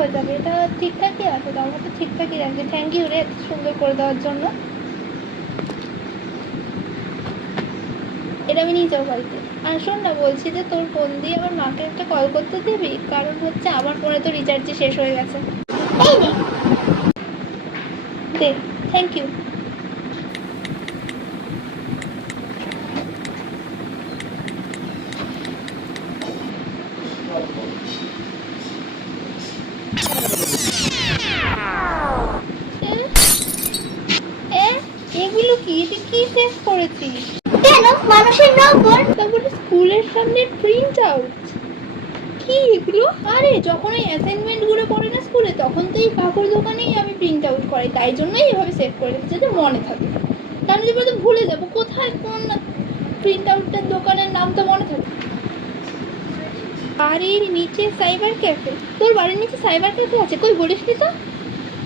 হয়ে যাবে। এটা ঠিকঠাকই আছে, আমার তো ঠিকঠাকই রাখবে। থ্যাংক ইউ রে এত সুন্দর করে দেওয়ার জন্য। এটা আমি নিয়ে যাবো বাড়িতে। আর শোন না, বলছি যে তোর ফোন দিয়ে আমার মাকে একটা কল করতে দিবি, কারণ হচ্ছে আমার ফোনে তো রিচার্জই শেষ হয়ে গেছে। এই নে দে। Thank you. এগুলো কি? এটা কি সেভ করেছিস? কেন? মানুষের নম্বর। তারপরে স্কুলের সামনে প্রিন্ট আউট। কি এগুলো? আরে যখন ওই অ্যাসাইনমেন্ট গুলো পড়ে না স্কুলে, তখন তো এই কাপড় দোকানেই আমি প্রিন্ট আউট করাই, তাই জন্যই এভাবে সেভ করে রেখেছি যাতে মনে থাকে। কারণ যদি বলতে ভুলে যাবো কোথায় কোন প্রিন্ট আউটের দোকানের নাম তো মনে থাকে। বাড়ির নিচে সাইবার ক্যাফে? তোর বাড়ির নিচে সাইবার ক্যাফে আছে? কই বলিস নি তো।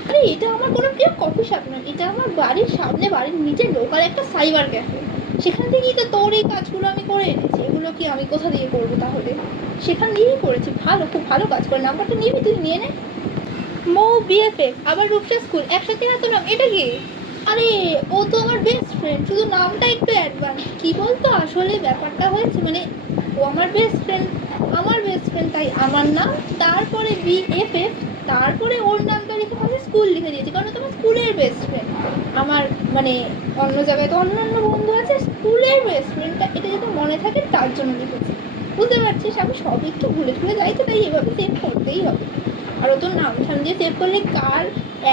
আরে এটা আমার কোনো প্রিয় কফি শপ নয়, এটা আমার বাড়ির সামনে বাড়ির নিচে লোকাল একটা সাইবার ক্যাফে। সেখান থেকেই তো তোর এই কাজগুলো আমি করে এনেছি। এগুলো কি আমি কোথা দিয়ে করবো তাহলে? সেখান দিয়েই করেছি। ভালো, খুব ভালো কাজ করে। নাম্বারটা নিবি? তুই নিয়ে নে। মৌ বিএফএফ আবার রূপসা স্কুল একসাথে এত নাম, এটা কি? আরে ও তো আমার বেস্ট ফ্রেন্ড, শুধু নামটা একটু অ্যাডভান্স। কি বলতো আসলে ব্যাপারটা হয়েছে, মানে ও আমার বেস্ট ফ্রেন্ড, তাই আমার নাম, তারপরে বিএফএফ, তারপরে ওর নামটা লিখে পাশে স্কুল লিখে দিয়েছি, কারণ তোমার স্কুলের বেস্ট ফ্রেন্ড। আমার মানে অন্য জায়গায় তো অন্যান্য বন্ধু আছে, স্কুলের বেস্ট ফ্রেন্ডটা এটা যাতে মনে থাকে তার জন্য লিখেছি। বুঝতে পারছিস আমি সব একটু ভুলে ভুলে যাই তো, তাই এভাবে সেভ করতেই হবে। আর ও তো নাম ঠাম দিয়ে সেভ করলে কার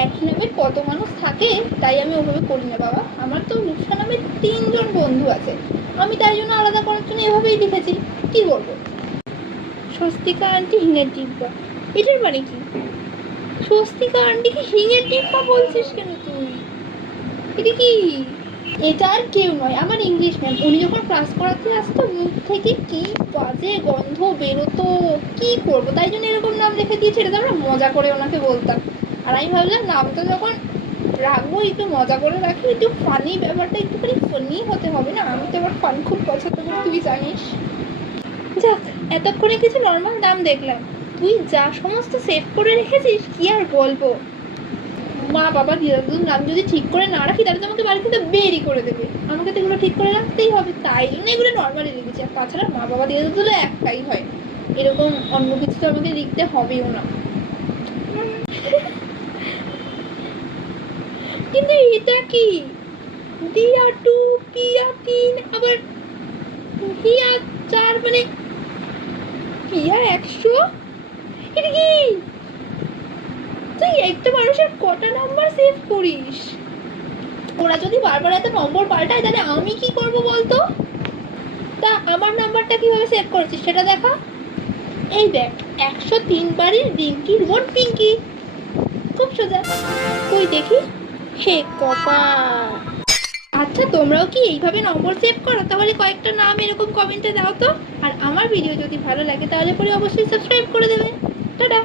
একই নামে কত মানুষ থাকে, তাই আমি ওভাবে করি না বাবা। আমার তো রূপসা নামে 3 জন বন্ধু আছে, আমি তাই জন্য আলাদা করার জন্য এভাবেই লিখেছি। কি করবো? স্বস্তিকা আন্টি হিঙের ডিব্বা, এটার মানে কি? স্বস্তিকা আন্টিকে হিঙের ডিব্বা বলছিস কেন তুই? এটা কি? এটা আর কেউ নয়, আমার ইংলিশ ম্যাম। উনি যখন ক্লাস করাতে আসতো মুখ থেকে কি বাজে গন্ধ বেরোতো। কি করবো, তাই জন্য এরকম নাম রেখে দিয়েছি। এটা তো আমরা মজা করে ওনাকে বলতাম। আর আমি ভাবলাম নামটা যখন রাখবো একটু মজা করে রাখি, একটু ফানি, ব্যাপারটা একটুখানি ফানি হতে হবে না? আমি তো আবার ফান খুব পছন্দ করি, তুই জানিস। যাক, এতক্ষণে কিছু নর্মাল নাম দেখলাম। তুই যা সমস্ত সেভ করে রেখেছিস কি আর বলবো। মা বাবা দিদাদুর নাম যদি ঠিক করে না রাখি তাহলে তো আমাকে বাড়ি থেকে বেরই করে দেবে। আমাকে তো এগুলো ঠিক করে রাখতেই হবে, তাই জন্য এগুলো নর্মালি লিখেছি। আর তাছাড়া মা বাবা দিদাদুর একটাই হয়, এরকম অন্য কিছু তো আমাকে লিখতে হবেও না। কিন্তু এটা কি? দিয়া 2, পিয়া 3, আবার হিয়া 4, মানে পিয়া 100। এটা কি? তুই একটা মানুষের কটা নাম্বার সেভ করিস? ওরা যদি বারবার এত নম্বর পাল্টায় তাহলে আমি কি করব বলতো? তা আমার নাম্বারটা কিভাবে সেভ করেছিস সেটা দেখা। এই দেখ, 103 বাড়ির রিঙ্কি রোড পিঙ্কি। খুব সোজা। কই দেখি। হে কপাল। আচ্ছা তোমরাও কি এইভাবে নম্বর সেভ করো? তাহলে কয়েকটা নাম এরকম কমেন্টে দাও তো। আর আমার ভিডিও যদি ভালো লাগে তাহলে পরে অবশ্যই সাবস্ক্রাইব করে দেবে। টাটা।